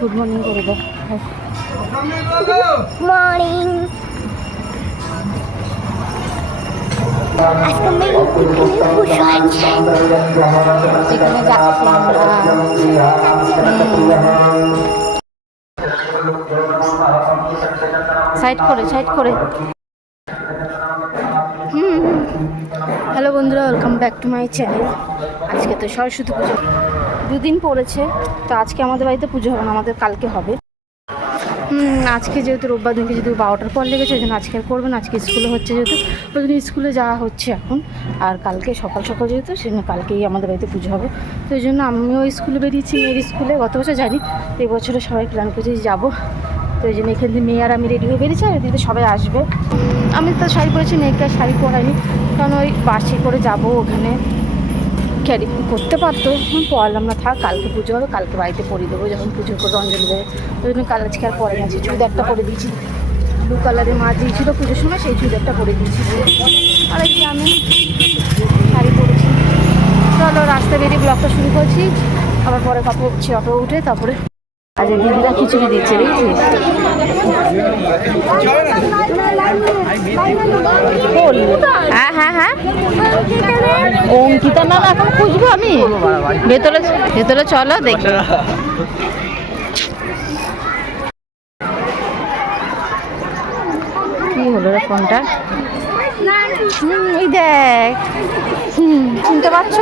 Good morning করে দাও morning আজকে আমি বসে আছি সেখানে যাচ্ছি আমরা সাইড করে সাইড করে। হুম। হ্যালো বন্ধুরা welcome back to my channel আজকে তো সরস্বতী পুজো। দুদিন পড়েছে, তো আজকে আমাদের বাড়িতে পুজো হবে না, আমাদের কালকে হবে। আজকে যেহেতু রোববার, দিনকে যেহেতু বারোটার পর লেগেছে ওই জন্য আজকে আর করবে না, আজকে স্কুলে হচ্ছে যেহেতু ওই জন্য স্কুলে যাওয়া হচ্ছে এখন, আর কালকে সকাল সকাল যেহেতু, সেই জন্য কালকেই আমাদের বাড়িতে পুজো হবে। তো ওই জন্য আমিও স্কুলে বেরিয়েছি, মেয়ের স্কুলে, গত বছর জানি এই বছরে সবাই প্ল্যান করেছি যাব। তো ওই জন্য এখান থেকে মেয়ে আর আমি রেডি হয়ে বেরিয়েছি, আর এদিকে সবাই আসবে। আমি তো শাড়ি পরেছি, মেয়েকে শাড়ি পরাইনি, কারণ ওই বাসে করে যাব ওখানে। ক্যারি করতে পারতো পড়লাম না, থাক, কালকে পুজো হবে, কালকে বাড়িতে পরে দেবো, যখন পুজো করব অঞ্জলি দেবে ওই জন্য কাল আজকে আর পরে গেছি চুড়িদারটা পরে দিয়েছি। ব্লু কালারের মা দিয়েছিল পুজোর সময়, সেই চুড়িদারটা পরে দিয়েছি। আর এই আমি শাড়ি পরেছি। চলো রাস্তা বেরিয়ে ব্লগটা শুরু করছি। আবার পরে কাপড় অটো উঠে, তারপরে আজ দিদিরা খিচুড়ি দিচ্ছে দেখছিস হ্যাঁ হ্যাঁ হ্যাঁ। অঙ্কিতার নাম এখন খুঁজবো আমি? ভেতরে ভেতরে চলো দেখি। কি হলো রে ফোনটা? হুম, এই দেখ। চিনতে পারছ?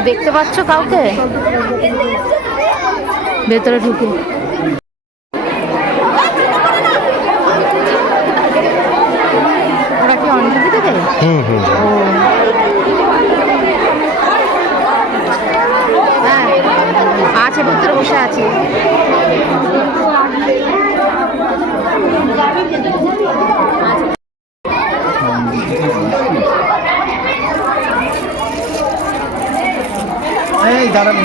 দেখতে পাচ্ছ কাউকে? ভেতরে ঢুকে। ওরা কি অঞ্জলি দেবে হুম। হ্যাঁ আছে ভেতরে বসে আছে এই দাঁড়ান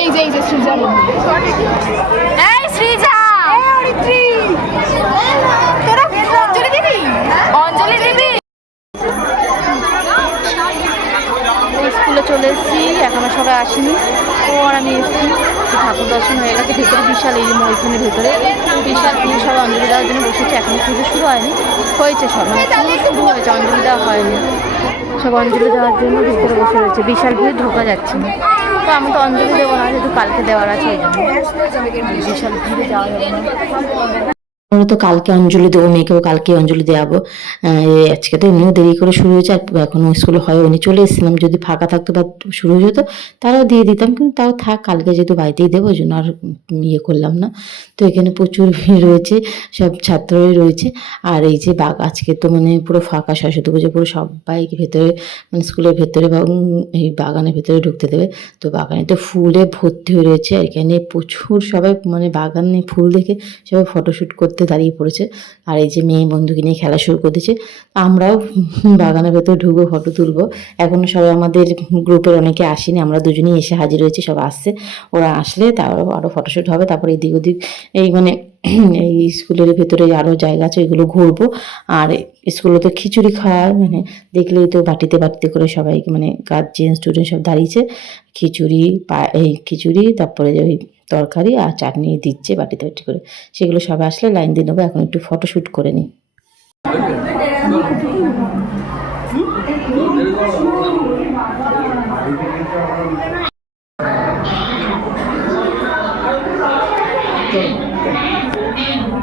এই যে এই যে সৃজা এই সৃজা! তোরা অঞ্জলি দিবি? অঞ্জলি দিবি? স্কুলে চলে এসেছি এখনও সবাই আসেনি। ও আর আমি এসেছি। তো ঠাকুর দর্শন হয়ে গেছে, ভেতরে বিশাল এই মহিখানের ভেতরে। বিশাল পুজো সবাই অঞ্জলি দেওয়ার জন্য বসেছে, এখনও পুজো শুরু হয়নি, হয়েছে সব মানে শুরু হয়েছে অঞ্জলি দেওয়া হয়নি। সব অঞ্জলি দেওয়ার জন্য ভেতরে বসে রয়েছে, বিশাল ভিড় ঢোকা যাচ্ছে না। তো আমি তো অঞ্জলি দেবো না, যেহেতু কালকে দেওয়ার আছে বিশাল ভিড়ে যাওয়া যাবে না। আমরা তো কালকে অঞ্জলি দেবো, মেয়েকেও কালকে অঞ্জলি দেওয়াবো আজকে তো এমনিও দেরি করে শুরু হয়েছে, আর এখনও স্কুলে হয়, উনি চলে এসেছিলাম, যদি ফাঁকা থাকতো বা শুরু হয়ে যেত তারাও দিয়ে দিতাম, কিন্তু তাও থাক, কালকে যেহেতু বাড়িতেই দেবো, ওই জন্য আর ইয়ে করলাম না। তো এখানে প্রচুর ভিড় রয়েছে, সব ছাত্রই রয়েছে, আর এই যে বাগ, আজকে তো মানে পুরো ফাঁকা, সরস্বতী পুজো পুরো সবাই ভেতরে মানে স্কুলের ভেতরে বা এই বাগানের ভেতরে ঢুকতে দেবে। তো বাগানে তো ফুলে ভর্তি হয়ে রয়েছে এখানে প্রচুর সবাই মানে বাগানে ফুল দেখে সবাই ফটোশ্যুট করতে দাঁড়িয়ে পড়েছে। আর এই যে মেয়ে বন্ধুকে নিয়ে খেলা শুরু করে দিয়েছে। আমরাও বাগানের ভেতর ঢুকবো, ফটো তুলবো। এখনও সবাই আমাদের গ্রুপের অনেকে আসেনি, আমরা দুজনেই এসে হাজির হয়েছি, সব আসছে। ওরা আসলে তারপর আরও ফটোশ্যুট হবে, তারপর এদিক ওদিক এই মানে এই স্কুলের ভেতরে আরও জায়গা আছে, ওইগুলো ঘুরবো। আর স্কুলে তো খিচুড়ি খাওয়ার মানে দেখলেই তো বাটিতে বাটিতে করে সবাই মানে গার্জিয়ান স্টুডেন্ট সব দাঁড়িয়েছে। খিচুড়ি এই খিচুড়ি, তারপরে ওই তরকারি আর চাটনি দিচ্ছে বাটিতে বাটি করে। সেগুলো সবাই আসলে লাইন দিয়ে নেব, এখন একটু ফটোশ্যুট করে নিই। এমা আয়।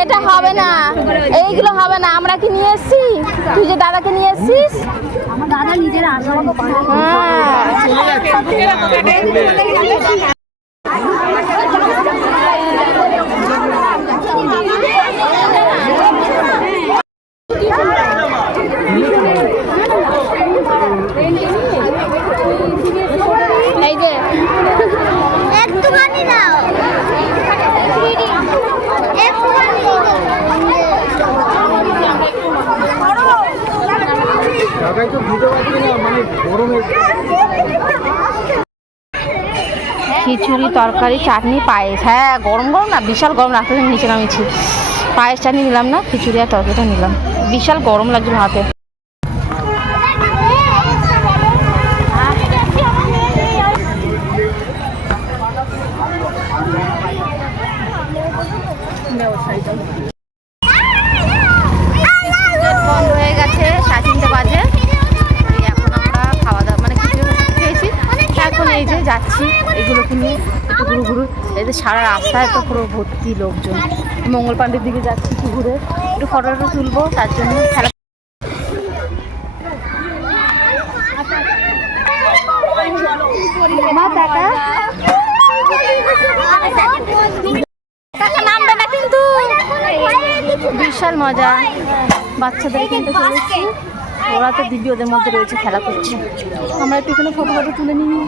এটা হবে না। এইগুলো হবে না। আমরা কি নিয়ে এসছি? তুই যে দাদাকে নিয়ে এসছিস? দাদা নিজের আসা খিচুড়ি, তরকারি, চাটনি, পায়েস। হ্যাঁ গরম গরম না, বিশাল গরম। রাস্তা থেকে নিচে নামিয়েছি। পায়েস চাটনি নিলাম না, খিচুড়ি আর তরকারিটা নিলাম। বিশাল গরম লাগছিল হাতে হয়ে গেছে সাড়ে তিনটে বাজে এই এখন আমরা খাওয়া দাওয়া মানে খিচুড়ি মুচুড়ি খেয়েছি এখন এই যে যাচ্ছি এগুলোকে নিয়ে একটু ঘুরু ঘুরু এদের সারা রাস্তায় তো পুরো ভর্তি লোকজন। মঙ্গল পান্ডের দিকে যাচ্ছি একটু ঘুরে একটু ফটোটা তুলবো তার জন্য খেলা মা টাকা টাকা নামবে না কিন্তু। বিশাল মজা। বাচ্চাদের কিন্তু চলেছি। ওরা তো দিদি ওদের মধ্যে রয়েছে খেলা করছে। আমরা একটু এখানে ফটো ফটো তুলে নিই।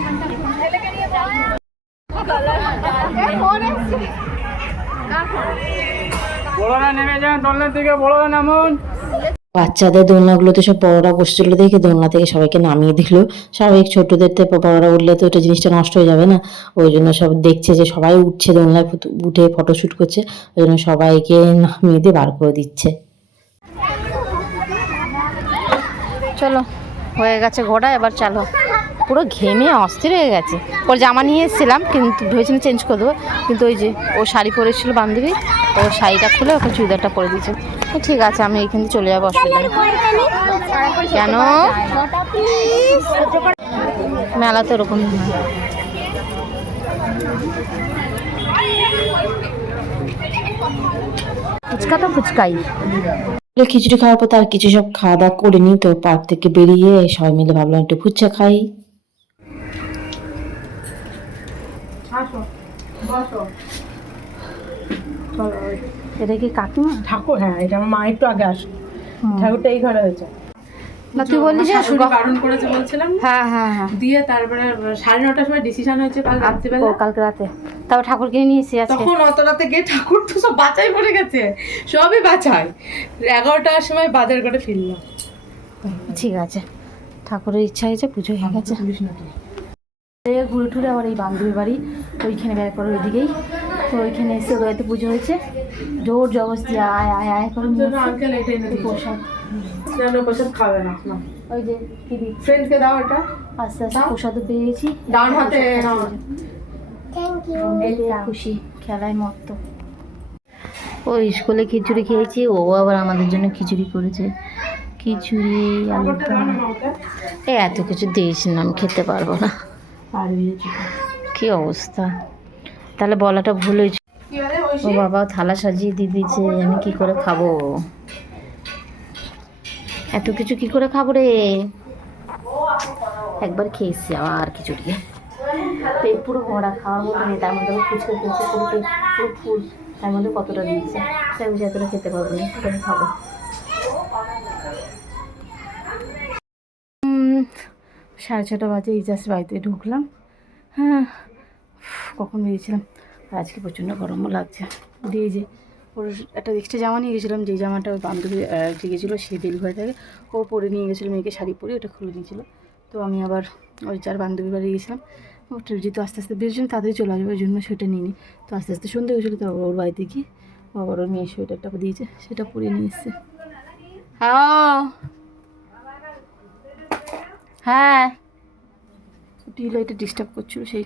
বড়রা নেমে যান দোলনার দিকে বড়রা নামুন। বাচ্চাদের দোলনাগুলোতে সব বড়রা বসছিল দেখে দোলনা থেকে সবাইকে নামিয়ে দিল। স্বাভাবিক ছোটদের তো বড়রা উঠলে তো ওটা জিনিসটা নষ্ট হয়ে যাবে না। ওই জন্য সব দেখছে যে সবাই উঠছে দোলনায় উঠে ফটোশ্যুট করছে। ওই জন্য সবাইকে নামিয়ে দিয়ে বার করে দিচ্ছে। চলো হয়ে গেছে ঘোড়া এবার চলো। পুরো ঘেমে অস্থির হয়ে গেছে। ওর জামা নিয়ে এসেছিলাম, কিন্তু ভেবেছিলাম চেঞ্জ করে দেবো। কিন্তু ওই যে, ও শাড়ি পরেছিল বান্ধবী, ও শাড়িটা খুলে ওকে চুড়িদারটা পরে দিয়েছে। ঠিক আছে, আমি এখান থেকে চলে যাব অসুবিধা নেই। কেন? মেলা তো ওরকম ফুচকা তো ফুচকাই। খিচুড়ি খাওয়ার পর তার কিছু সব খাওয়া দাওয়া করে নি তো পার্ক থেকে বেরিয়ে সবাই মিলে ভাবলাম একটু ফুচকা খাই। এটা কি কাকিমা? ঠাকুর হ্যাঁ এটা আমার মা একটু আগে আসে ঠাকুরটা এই ঘরে হয়েছে। না তুই বললি যে শাশুড়ি বারণ করেছে বলছিলাম হ্যাঁ হ্যাঁ হ্যাঁ। দিয়ে তারপরে সাড়ে নটার সময় ডিসিশন হয়েছে কাল রাত্রিবেলা। কালকে রাতে। তারপর ঠাকুর কিনে নিয়ে এসেছি আজকে। তখন অত রাতে গিয়ে ঠাকুর তো সব বাঁচাই পড়ে গেছে। সবই বাঁচায়। এগারোটার সময় বাজার করে ফিরলাম। ঠিক আছে। ঠাকুরের ইচ্ছা হয়েছে পুজো হয়ে গেছে। ঘুরে টুরে আবার এই বান্ধবী বাড়ি ওইখানে বের করে ওইদিকেই। তো ওইখানে এসে ওদের পুজো হয়েছে। জোর জবরদস্তি আয় আয় আয় করে প্রসাদ। প্রসাদ খাবে না ওই যে কি ফ্রেন্ডকে দাও এটা। আস্তে আস্তে প্রসাদও পেয়েছি ডান হাতে খুশি খেলায় মত্ত। ও স্কুলে খিচুড়ি খেয়েছি ও আবার আমাদের জন্য খিচুড়ি করেছে। খিচুড়ি আলুর এত কিছু দিয়েছিলাম আমি খেতে পারব না। কি অবস্থা? তাহলে বলাটা ভুল হয়েছে। ও বাবা, থালা সাজিয়ে দিয়ে দিয়েছে, আমি কি করে খাব? এত কিছু কি করে খাব রে? একবার খেয়েছি আবার খিচুড়ি। পেট পুরো ভরা খাওয়ার মতো নেই, তার মধ্যে ফুচকা খেয়েছে পুরো পুরো ফুল। তার মধ্যে কতটা দিয়েছে? তাই আমি এতটা খেতে পারব না খাব? সাড়ে ছটা বাজে, এই জাস্ট বাড়িতে ঢুকলাম। হ্যাঁ কখন বেরিয়েছিলাম? আর আজকে প্রচণ্ড গরমও লাগছে। দিয়ে যে ওর একটা এক্সট্রা জামা নিয়ে গেছিলাম যে জামাটা ওর বান্ধবী যে গেছিল, সে বেল ঘরে থাকে। ও পরে নিয়ে গেছিল, মেয়েকে শাড়ি পরে ওটা খুলে নিয়েছিল। তো আমি আবার ওই যার বান্ধবী বাড়ি গেছিলাম ওটা যেহেতু আস্তে আস্তে বেরোছিলাম তাড়াতাড়ি চলে আসবে, ওই জন্য সেটা নিয়ে নিই তো আস্তে আস্তে সন্ধে গেছিল, তো ওর বাড়িতে গিয়ে আবার ওর মেয়ে সোয়েটারটা দিয়েছে, সেটা পরে নিয়ে এসছে। হ্যাঁ হ্যাঁ। টিউব লাইটে ডিস্টার্ব করছিল সেই।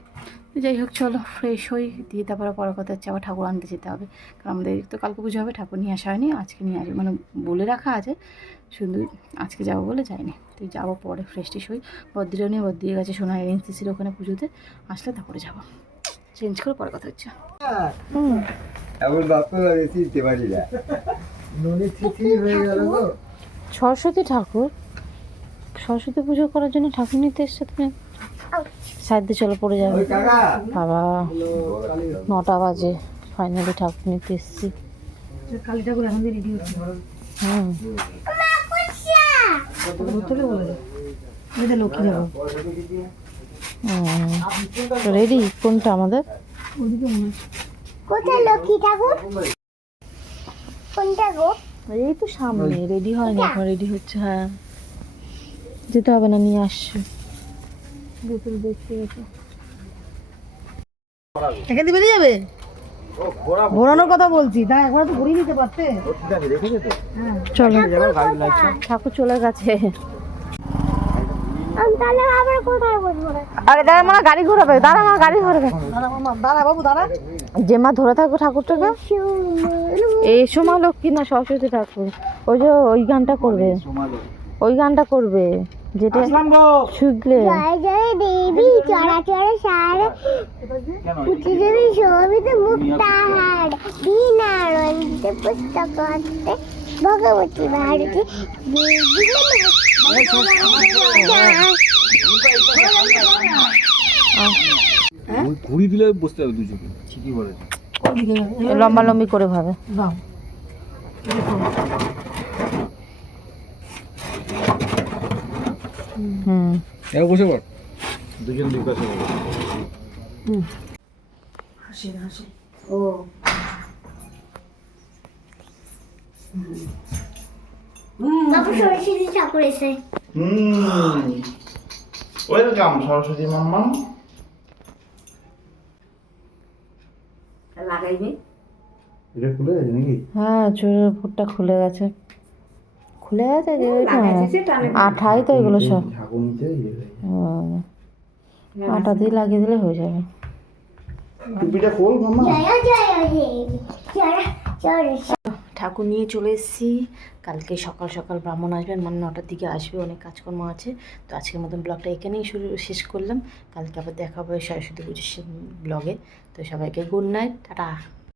যাই হোক চলো ফ্রেশ হই। দিয়ে তারপরে পরে কথা হচ্ছে আবার ঠাকুর আনতে যেতে হবে। কারণ আমাদের তো কালকে পুজো হবে ঠাকুর নিয়ে আসা হয়নি আজকে নিয়ে আসবে। মানে বলে রাখা আছে শুধু আজকে যাব বলে যাইনি। তো যাব পরে ফ্রেশ টিশ হই। বদ্রিও নিয়ে বদ্রিয়ে গেছে সোনা এনসিসির ওখানে পুজোতে। আসলে তারপরে যাব। চেঞ্জ করে পরে কথা হচ্ছে। হুম। পারি না সরস্বতী ঠাকুর? সরস্বতী পুজো করার জন্য ঠাকুর নিতে এসছো তুমি সাইডে চলো পড়ে যাবে। বাবা নটা বাজে। ফাইনালি ঠাকুর নিতে এসেছি। কালী ঠাকুর এখন রেডি হচ্ছে। হুম। কোনটা আমাদের? কোথায় লক্ষ্মী ঠাকুর? কোনটা গো? এই তো সামনে রেডি হয়নি এখন রেডি হচ্ছে হ্যাঁ। যেতে হবে না নিয়ে আসছে। ভেতরে দেখতে গেছে এখান থেকে বেরিয়ে যাবে? ঘোরানোর কথা বলছি তা একবার তো ঘুরিয়ে নিতে পারতে। চলো। ঠাকুর চলে গেছে। আমি তাহলে আবার কোথায় বসবো? আরে দাঁড়া মা গাড়ি ঘোরাবে দাঁড়া মা গাড়ি ঘোরাবে। দাঁড়া বাবু দাঁড়া। যে মা ধরে থাকবে ঠাকুরটাকে। এই সময় লক্ষ্মী না সরস্বতী ঠাকুর। ওই যে ওই গানটা করবে। ওই গানটা করবে। যেটা শুকলে। জয় জয় দেবী সার। পুঁথি দেবী শোভিত মুক্তাহার দীনানন্দিত পুস্তক হস্তে ভগবতী ভারতী ঘুরি দিলে বসতে হবে দুজনে ঠিকই বলেছে। লম্বা লম্বি করে ভাবে। হুম বসে পড়। দুজন দুই পাশে। বাবু সরস্বতী ঠাকুর এসে হুম। ওয়েলকাম সরস্বতী মাম্মা। এটা খুলে গেছে নাকি? হ্যাঁ চোরের ফুটটা খুলে গেছে। খুলে গেছে যে আঠাই তো এগুলো সব। হয়ে আটা দিয়ে লাগিয়ে দিলে হয়ে যাবে। টুপিটা খোল ঠাকুর নিয়ে চলে এসেছি। কালকে সকাল সকাল ব্রাহ্মণ আসবেন মানে নটার দিকে আসবে অনেক কাজকর্ম আছে। তো আজকের মতন ব্লগটা এখানেই শুরু শেষ করলাম। কালকে আবার দেখা হবে সরস্বতী পুজোর ব্লগে তো সবাইকে গুড নাইট টাটা।